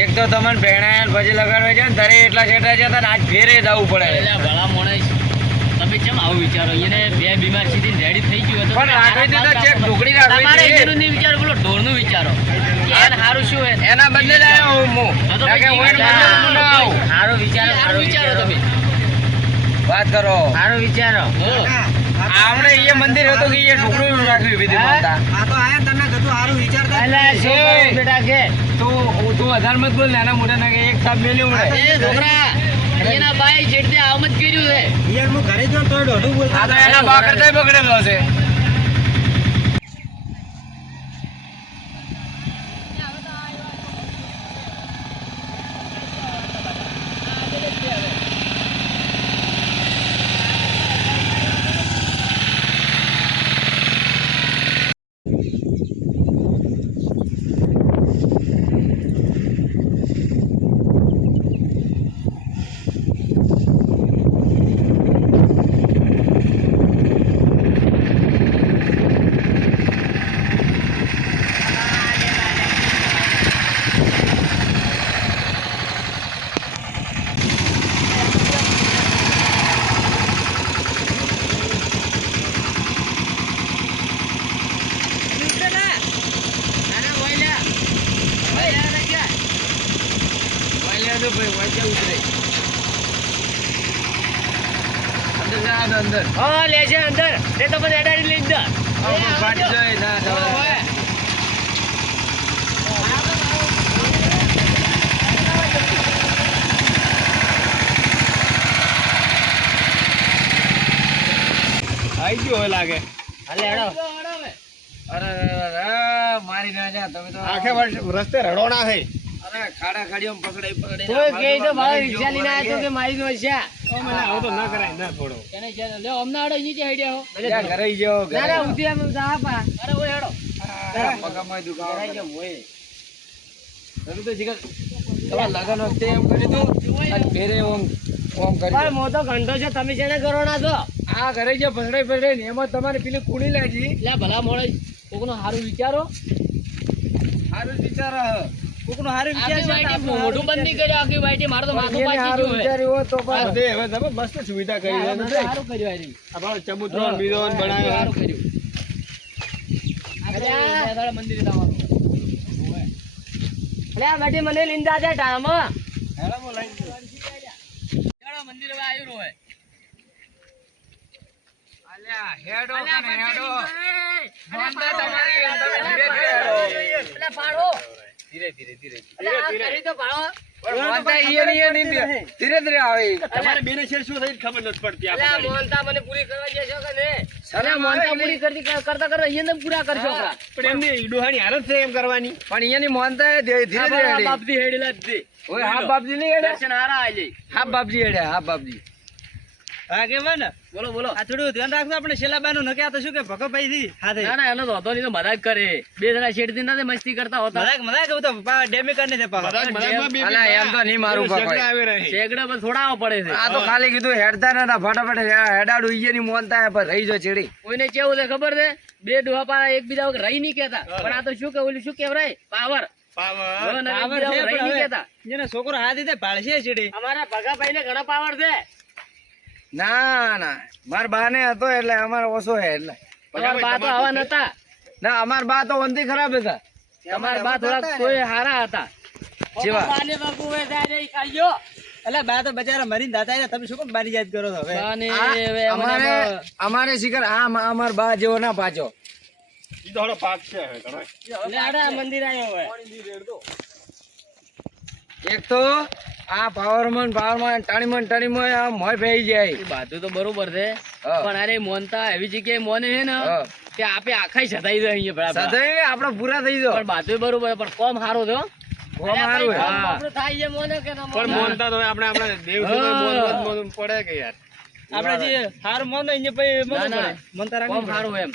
એક તો તમને ભેણા પછી લગાડવા છે ને તારે એટલા છેટા જતા આજ ફેરે જવું પડે. એટલે ભલા મોણસ તમે કેમ આવું વિચારો? એને બે બીમાર સીધી રેડી થઈ ગયું હતું પણ રાખવી દીધા ચેક ઢોકળી રાખવી તમારે દીધી. એનું નહીં વિચારો, બોલો ઢોરનું વિચારો. એને સારું શું હે? એના બદલે જ આવ્યો હું કે હું એના બદલે હું ના આવું. સારું વિચારો, સારું વિચારો તમે. વાત કરો સારું વિચારો. આપણે એ મંદિર હતું કે એ ઢોકળું રાખ્યું વિધિ માનતા. આ તો આયા તમે કીધું સારું વિચારતા એટલે શું કરું બેટા કે તું વધારે મત બોલ નાના મોટા ના કે એક સાપ મેલ્યું મળે. એ છોકરા એના બાઈ જેટલે આમ જ કર્યું છે. યાર હું ઘરે જાઉં તો દોઢું બોલતા આ તો એના બા કરતા બગડેલો છે. અંદર હા લે છે અંદર એ તો મને એડાડી લઈ જા. પાટી જાય ના જવાય. આઈ ગયો હોય લાગે. હાલે હેડો. અરે મારી ના જા તમે તો આખે રસ્તે રડો ના થઈ અરે ખાડા ખાડીઓમાં પકડાઈ તો કે તો ભાઈ રિક્ષા લઈને આવ્યો તો કે મારી નો છે. મને આવું તો ના કરાય ના થોડો એને છે લે અમને આડો નીચે હેડ્યા હો. જા ઘરે ગયો ના ના ઉધી આમ જા પા. અરે ઓય હેડો. પગમાં દુખાવો ઘરે ગયો મોય. તમે તો જીગર તમારા લગન વખતે એમ કર્યું હતું અને ફેરે ઓમ પણ કર્યું. મો તો ઘંટો છે તમે છે ને કરો ના તો. આ ઘરે જે પસડાઈ ને એમાં તમારે પેલી કુણી લાગી. લે ભલા મોળે કોકનો હારું વિચારો. સારું વિચાર કોકનો હારું આખી વાઈટી મોઢું બંધ નહીં કર્યું આખી વાઈટી મારે તો માથું પાછી સારું ગયું હે. વિચાર્યું હોત તો પણ બધે હવે તમે મસ્ત સુવિધા કરી હા, છે બધું સારું કર્યું આરી. આ ભાવ ચબૂતરો ને બીજો ને બનાવ્યો સારું કર્યું. અરે આ મંદિર તમારું. અરે આ બેટી મને લઈને જાજે ટાઈમ. મંદિર હવે આવ્યું હોય. અલ્યા હેડો કને હેડો. મોંતા તમારી તમે ધીરે ધીરે હેડો. પેલા પાડો. ધીરે ધીરે ધીરે અરે આ કરી તો પાડો. મોંતા ઈ નહીં ધીરે ધીરે આવે. તમારે બેને શેર શું થઈ ખબર નથી પડતી અરે આ મોહનતા મને પૂરી કરવા દેશો કે ને? અરે મોહનતા પૂરી કરતા એને પૂરા કરશો આપણા. પણ એમની ડોહાની હાલત છે એમ કરવાની પણ અહીંયાની મોંતા ધીરે ધીરે હેડે. બાપજી હેડેલા જ દે. ઓય હા બાપજી નહીં હેડે. દર્શન હારા આઈ જઈ. હા બાપજી હેડે હા બાપજી. હા કેવા ને બોલો બોલો. આ થોડું ધ્યાન રાખજો આપણે છેલ્લા બાનું નકે આ તો શું કે ભગતભાઈ થી હા થઈ ના ના એનો તો હતો નહીં તો મજાક કરે. બે જણા શેઠથી ના મસ્તી કરતા હોતા. મજાક તો ડેમે કરીને છે પાછા અલા એમ તો નહીં મારું પકવાય. શેકડા પર થોડા પડે છે. આ તો ખાલી કીધું હેડતા નતા ફટાફટ હેડાડું ઈયની મોનતા પર રહી જો ચેડી. કોઈને કેવું છે ખબર છે? બે ડોહા એકબીજા વગર રહી નહીં કેતા. પણ આ તો શું કે ઓલું શું કહેવાય? પાવર. રહી નહીં કેતા. જેને છોકરો હાથ દીધે ભાળશે ચીડી અમારા ભગાભાઈ ને ઘણો પાવર છે. ના ના માર બા ને હતો એટલે અમારે ઓછો હે એટલે. તમારા બા તો આવા નતા. ના અમાર બા તો વંતી ખરાબ હતા. તમારા બા થોડા કોઈ હારા હતા. જેવા. બાને બાપુ વે જાય ઈ કાઢ્યો. એટલે બા તો બચારા મરીને દાતા રહ્યા તમે શું કેમ બારી યાદ કરો છો હવે બાને આ હવે અમારે શિખર અમાર બા જેવો ના પાછો. ઈ તો હળો પાક છે ઘણો લાડા મંદિર આવ્યો હોય. એક તો આ પાવરમાં ટાણીમાં આ મોય ફેઈ જાય. એ બાજુ તો બરોબર છે હા. પણ અરે મોનતા એવી જગ્યાએ મોને છે ને હા. કે આપે આખા સદાઈ જાય અહીંયા બરાબર. સદાય આપણે પૂરા થઈ જાવ. પણ બાજુ બરોબર પણ કોમ હારો થયો. કોમ હારું હે. હા. થાય છે મોને કે ના પણ મોને? મોનતા તો આપણે આપણા દેવ હા. મોન પડે કે યાર આપણે જે હાર મોનો અહીંયા પછી ના, મોનો ના. પડે મોનતા કોમ રાખવું હારું એમ.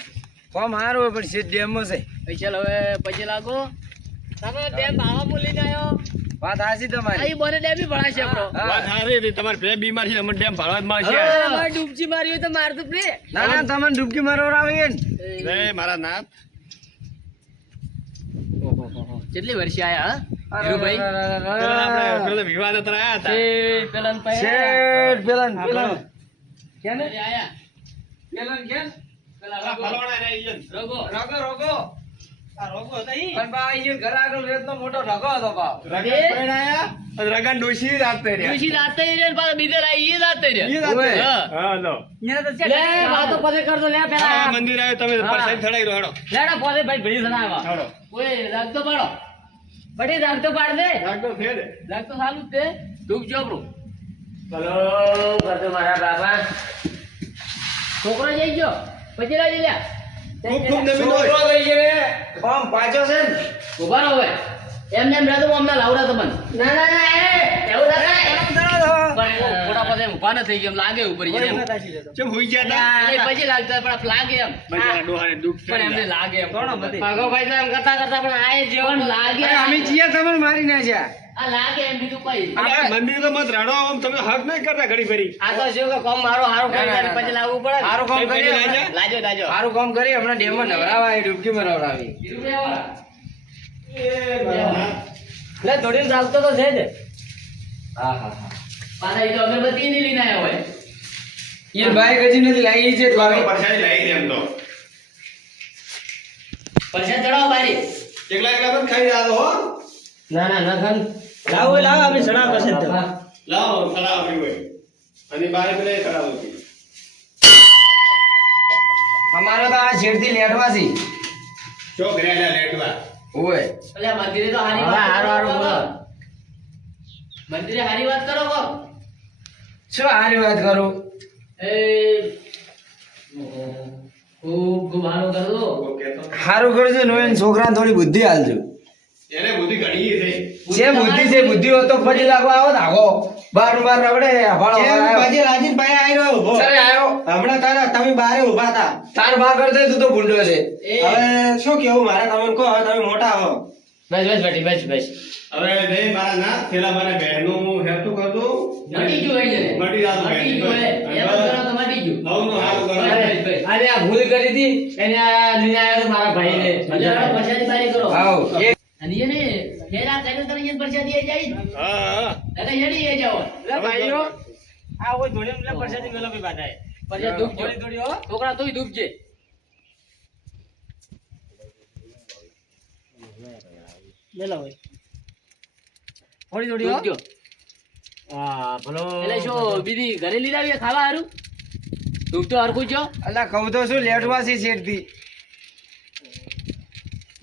કોમ હારું હોય પણ સીધ ડેમમાં છે. ચાલ હવે પછી લાગો તમે ડેમ ભાવા બોલીને આવ્યો. વાત હાચી તમારી. અહીં બોને ડેમ બી ભણાશે આપણો. હા. વાત હારી હતી તમારે બે બીમાર છે અમને ડેમ ભાળવા જ મળશે અરે, મારે ડૂબકી મારી હોય તો માર તો પ્લે. ના ના તમને ડૂબકી મારવા આવે ને. જય મારા નાથ કેટલી વર્ષે આયા હા? ધીરુભાઈ પેલા આપણે પેલો વિવાદ હતા શેઠ પેલાને પાસે શેઠ પેલા કેને આયા પેલા કેમ પેલા ફલવાના રે ઈયન. રગો રગો આ રોગો હતા ઈ. અને બા ઈ ઘર આગળ રેતનો મોટો રગો હતો બા રગન પરણાયા અને રગન ડોશી રાતે રહ્યા. ડોશી રાતે રે પાછો બીજે રાઈ ઈ રાતે રે ઈ રાતે? હા. હા, લો. અહીંયા તો છે લે વાતો પછી કરજો લે આ પેલા મંદિર આવ્યું તમે હા. પરસાદ ચડાઈ રહ્યો હેડો. લેડા પોતે ભાઈ ભરી સનાવા હેડો. ઓય રાખતો પાડો બડી રાખતો પાડ દે રાખતો છે ને? રાખતો સાલું જ તે ડૂબ જોબરું હલો કરતો મારા બાબા છોકરો જઈ ગયો પછી રાજી લ્યા ખૂબ ખૂબ નવીન હોય. છોકરો થઈ ગયો રે કોમ પાછો છે ને ઉભા રહો હવે એમને એમ રહેતો અમને લાવડા તો બન ના ના ના એવું ના થાય પણ મોટા પાસે ઉભા ન થઈ ગયો એમ લાગે ઉપર જઈને એમ. ચમ હોઈ ગયા તા? એટલે પછી લાગતા પણ લાગે એમ બચારા ડોહાને દુઃખ છે. પણ એમને લાગે એમ કોણો મતે? ભાગોભાઈ તો એમ કરતા કરતા પણ આ જીવન લાગે અમે જીએ તમને મારી નાખ્યા આ લાગે એમ બીજું કઈ અરે આ મંદિર તો મત રડો આમ તમે હક નહીં કરતા ઘડી ફરી. આ તો શું કે કોમ મારો હારો કરી ના, ના, ના. પછી લાવવું પડે ને. સારું કામ કઈ કરી કરી નાખ્યા? લાજો લાજો સારું કામ કરી હમણાં ડેમમાં નવરાવા આવી ડૂબકી મરાવડાવી લે થોડી ચાલતો તો છે જ હા હા હા પાછા એ તો અગરબત્તી નહીં લઈને આવ્યો હોય એ બાઈક હજી નથી લાગી છે તો આવી પરસાદી લાવી દે એમ તો. પરસાદ ચડાવો બારી એકલા એકલા પણ ખાઈ જાતો હો. ના ના ના ખાન લાવો લાવો અમે સડાવ કરશે તો. લાવો સડાવ પીવું હોય. અને બારે પેલા સડાવ હતી. અમારે તો આ છેડથી લેટવાસી ચો ગ્રેડા લેટવા. ઓય એટલે આ મંદિરે તો હારી હા, વાત હારું, કરો, હારું, કરો. મંદિરે હારી વાત કરો કો શું હારી વાત કરું એ ખૂબ ખૂબ હારો કરો ઓકે તો. સારું કરજો ને એને છોકરાને થોડી બુદ્ધિ હાલજો એને બુદ્ધિ ઘણી છે. જે બુદ્ધિ છે બુદ્ધિ હોત તો પછી લાગવા આવો આગો બાર બાર રગડે હવાળો પછી રાજેશભાઈ આવ્યો ઉભો. સરે આવ્યો હમણાં તારા તમે બારે ઉભા હતા. તાર બા કરતે તું તો ભૂંડો છે એ હવે શું કેવું મારે તમને કહો હવે તમે મોટા હો. બસ બસ બેટી બસ બસ હવે નહીં મારા ના પેલા મારા બહેનનું હું હેતું કરતું. મટી ગયું હોય ને મટી જાતું મટી બહેન. ગયું હોય એમ જ કરો તો મટી ગયું નવનું હારું કરો. બસ, બસ. અરે આ ભૂલ કરી હતી એને આ લઈને આવ્યો તો મારા ભાઈને મજાનો પ્રસાદી બારી કરો આવ અને એને ફેરા કરીને તમે એને પ્રસાદી એ જાય હા હા. એટલે યડી એ જાઓ લે ભાઈઓ આ કોઈ ધોળી એટલે પ્રસાદી મેલો બી બાધાય. પછી દુખ થોડી થોડી હો. છોકરા તોય દુખજે મેલો હોય. થોડી થોડી હો. દુખજો હા ભલો. એટલે શું બીજી ઘરે લીધા આવીએ ખાવા હારું દુખ તો હરખું જો અલા કહું તો શું લેટવાસી છેડથી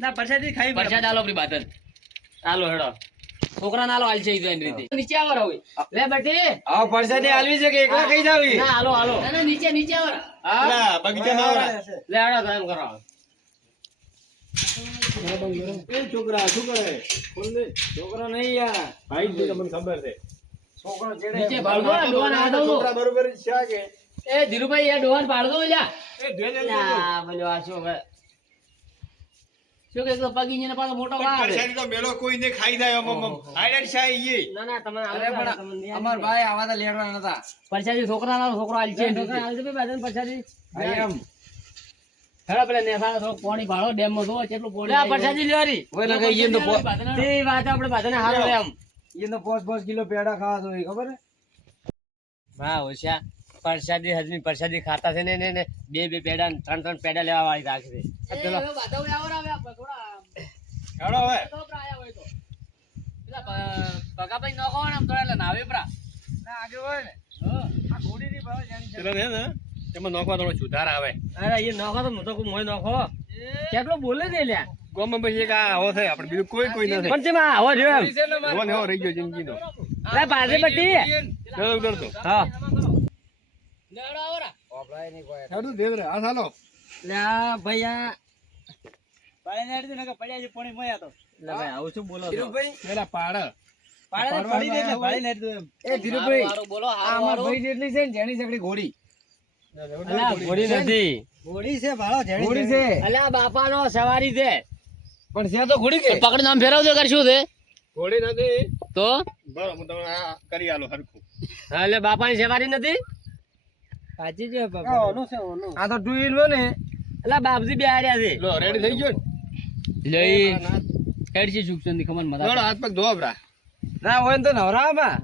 ના પ્રસાદી ખાઈ પ્રસાદ આલો આપણી બાતન આલો હેડો છોકરા નાલો હાલ છે ઈ તો એની રીતે નીચે આવો રહો લે બેટી આવ પરસાદી હાલવી છે કે એકલા કઈ જાવી ના હાલો હાલો ના ના નીચે નીચે આવો હા પેલા બગીચામાં આવરા. લે હેડો કામ કરો એ છોકરા શું કરે? ખોલ દે. છોકરો નહીં યાર ભાઈ છે તમને ખબર છે. છોકરો ચેડે નીચે ભાળો ડોન આ દો છોકરા બરોબર જ છે કે? એ ધીરુભાઈ એ ડોન પાડ દો લ્યા એ ધ્વેજ જ નતો. લા બોલો આ શું હવે શું કે પગી ને પાછો મોટો પણ વા આવે પરસાદી તો મેલો કોઈને ખાઈ જાય આમ આમ આમ. હાઈલાઈટ છે ઈ. ના ના તમને અરે પણ અમાર ભાઈ આવા તો લેટવા નતા પરસાદી છોકરા નાલો છોકરો હાલ છે પરસાદી હેડો પેલા નેસાનો થોડું પાણી ભાળો ડેમ માં જો કેટલું પાણી પરસાદી લેવારી ઓય લગાઈ ઈયન તો તે વાત આપણે બાધાને હારો લે એમ ઈયન તો 5 કિલો પેડા ખાવા તો ખબર હે હા ઓછા પરસાદી હજમી પરસાદી ખાતા છે ને ને બે બે પેડા ને ત્રણ ત્રણ પેડા લેવા વાળી રાખે છે પેલો હેડો હવે. પગાભાઈ નો કોણ આમ થોડા નાવે પ્રા ના આગે હોય ને આ ઘોડી ની ભાવ જાણી પેલા છે ને એમાં નોખવા થોડો સુધાર આવે. અરે એ નોખો તો હું તો મોય નોખો કેટલો બોલે છે લ્યા ગામમાં પછી એક આ આવો થાય આપણે બીજું કોઈ નથી. પણ તેમાં આવો જો એમ એવો ને એવો રહી ગયો જિંદગીનો. લે પાછે બટી ચાલો ઉતરતો. હા હેડું દેવ રે. હા ચાલો. લે આ ભાઈ આ પાણી નાખી દે ને કે પડ્યા છે પાણી મોયા તો. લે ભાઈ આવું શું બોલો છો ધીરુભાઈ પેલા પાડ. પાણી ને પડી દે એટલે પાણી નાખી દે એમ. એ ધીરુભાઈ હારું બોલો આ અમાર ભાઈ જેટલી છે ને જેની સગડી ઘોડી અલા ઘોડી નથી ઘોડી છે ભાળો જેણી ઘોડી છે અલા બાપાનો સવારી છે પણ છે તો ઘોડી કે પકડી નામ ફેરવજો કરશું છે ઘોડી નથી. તો બરો હું તમને આ કરી આલો હરખું. હા એટલે બાપાની સવારી નથી સાચી છે ઓનું છે ઓનું. આ તો 2 ઇન 1 ને અલા બાપજી બેહાડ્યા છે લો રેડી થઈ ગયો ને? લઈ હેડશી સુખચંદી ખમણ મજા જોડો હાથ પગ ધોવા ભરા. ના હોય ને તો નવરામાં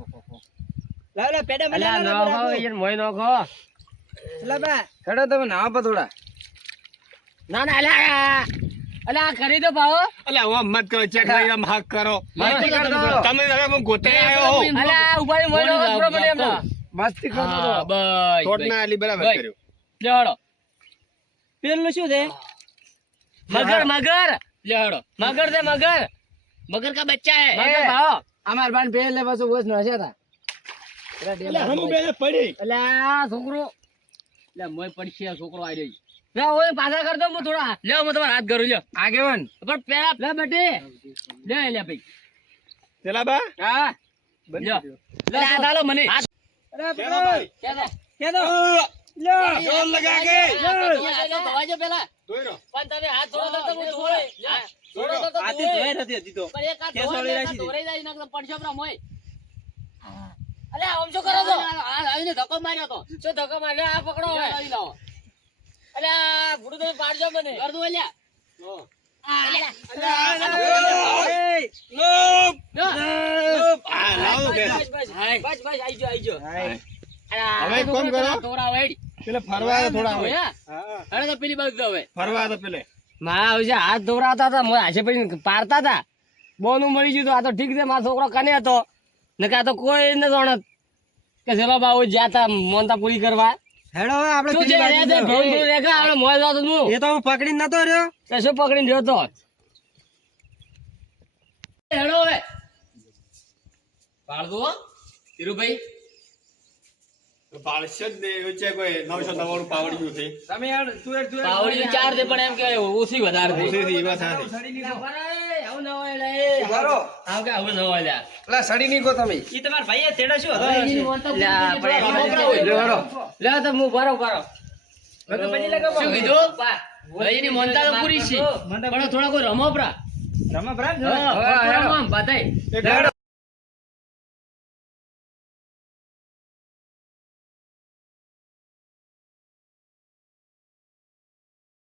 લાવ લા પેડા મને અલ્યા લાવ, નો લાવ, ખો લાવ. યાર મોય નો ખો લા બા હેડો તમે નાવા પર થોડા ના ના અલ્યા કરી દો ભાવ અલ્યા હવે મત કરો ચેક નહીં આમ હાક કરો. મસ્તી કરતો તમે હવે હું ગોતે આવ્યો હો. અલ્યા ઉભા મોય નો ખો પૂરો પડે એમ મસ્તી કરતો હા તો. બસ ટોટ ના આલી બરાબર બસ. કર્યું. લેહડો પેલું શું છે મગર મગર લેહડો મગર છે મગર મગર કા બચ્ચા હે મગર ભાવ અમાર બાન પેલ લે પાછું બસ નશ્યા તા અલ્યા હમ બે પડી. અલ્યા છોકરો લે મોય પડશે આ છોકરો આવી રહ્યો લે ઓય પાછા કર દો હું થોડા લે હું તમારા હાથ કરું લ્યો આગેવાન પણ પેલા લે બેટે લે લે ભાઈ પેલા બા હા લ્યો લે આ દાલો મને હાથ અરે કેનો ભાઈ? કે દે કે દો લ્યો જોર લગા કે ધોવાજો પેલા ધોઈ રો. પણ તમે હાથ થોડો તો હું ધોળે થોડો તો આથી ધોઈ નથી હજી તો પણ એક હાથ કેસ ધોઈ વાળી લે, રાખી દે. ધોરાઈ જાય નકર પડશે આપણા મોય અલે આમ શું કરો છો આવીને ધક્કો માર્યો તો શું ધક્કો માર્યો આ પકડો હવે આવી લાવો અલે આ ભૂડું તમે પાડજો મને કર દો અલ્યા આ લાવો કે. બસ આઈ જો હવે કોમ કરો? ધોરા વેડ પેલે ફરવા આવે થોડા આવે. અરે તો પેલી બાજુ હવે ફરવા તો પેલે. મારા હવે હાથ ધોરાતા હતા મોય હાશે પછી પાડતા હતા બોનું મળી ગયું તો આ તો ઠીક છે મારો છોકરો કને હતો ને આ તો કોઈ ન જાણત કે ચલો બાબુ જ્યાં તા મોનતા પૂરી કરવા હેડો હવે આપણે શું છે પેલી બાજુ રે તે જઈએ. ભોંડું રેખા આપણે મોય જાતો હું એ તો હું પકડીને નતો રહ્યો તે શું પકડીને રહ્યો તો હેડો હવે પાડ દો ધીરુભાઈ પાળશે જ ને એવું છે કોઈ 999 પાવડિયું છે. તમે યાર તું યાર પાવડી ચાર છે પણ એમ કે ઓછી વધારે છે ઓછી થી એવા થાય. આવું ન હોય લે બરો આવ કે આવું ન હોય લે લા સડી નીકો તમે ઈ તમાર ભાઈએ તેડા શું હતો લે તો હું ભરો મેં તો પછી લગાવ શું કીધું ભાઈની મનતા તો પૂરી છે પણ થોડા કોઈ રમો પરા રમા બરાબર હા બધાય એક